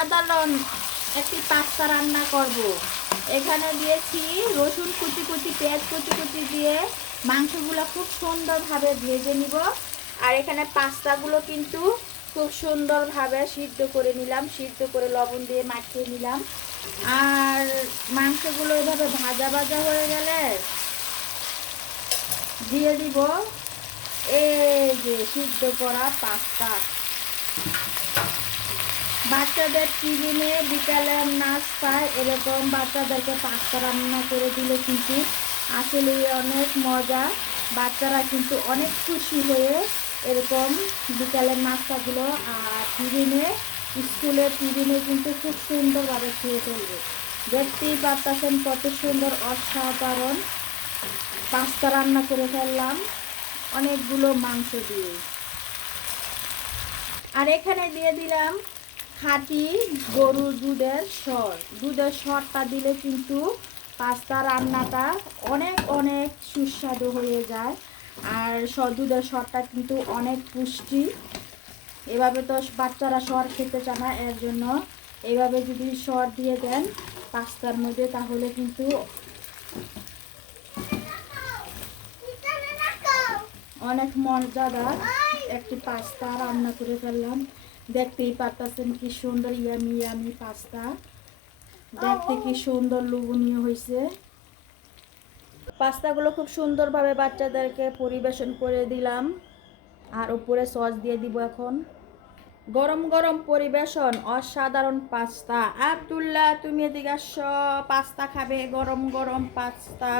সাধারণ একটি পাস্তা রান্না করব। এখানে দিয়েছি রসুন কুচি কুচি, পেঁয়াজ কুচি কুচি দিয়ে মাংসগুলো খুব সুন্দরভাবে ভেজে নিব। আর এখানে পাস্তাগুলো কিন্তু খুব সুন্দরভাবে সিদ্ধ করে নিলাম, সিদ্ধ করে লবণ দিয়ে মাখিয়ে নিলাম। আর মাংসগুলো এভাবে ভাজা ভাজা হয়ে গেলে দিয়ে দিব। এই যে সিদ্ধ করা পাস্তা। বাচ্চাদের টিফিনে বিকালে নাস্তায় এরকম বাচ্চাদেরকে পাস্তা রান্না করে দিলে কিন্তু। আসলে অনেক মজা। বাচ্চারা কিন্তু অনেক খুশি হয়ে এরকম বিকালের নাস্তাগুলো আর টিফিনে স্কুলের টিফিনে কিন্তু খুব সুন্দরভাবে খেয়ে ফেলবে। দেখতেই পারতেছেন কত সুন্দর, অসাধারণ। পাস্তা রান্না করে ফেললাম, অনেকগুলো মাংস দিয়ে। আর এখানে দিয়ে দিলাম খাঁটি গরুর দুধের সর দুধের সরটা দিলে কিন্তু পাস্তা রান্নাটা অনেক অনেক সুস্বাদু হয়ে যায়। আর দুধের সরটা কিন্তু অনেক পুষ্টি। এভাবে তো বাচ্চারা সর খেতে চায় না, এর জন্য এভাবে যদি সর দিয়ে দেন পাস্তার মধ্যে, তাহলে কিন্তু অনেক মজাদার একটি পাস্তা রান্না করে ফেললাম। দেখতেই পারতেছেন কি সুন্দর ইয়ামি ইয়ামি পাস্তা। দেখতে কি সুন্দর লোভনীয় হয়েছে পাস্তাগুলো খুব সুন্দরভাবে বাচ্চাদেরকে পরিবেশন করে দিলাম। আর উপরে সস দিয়ে দিব এখন। গরম গরম পরিবেশন অসাধারণ পাস্তা। আব্দুল্লাহ তুমি এদিকে পাস্তা খাবে গরম গরম পাস্তা।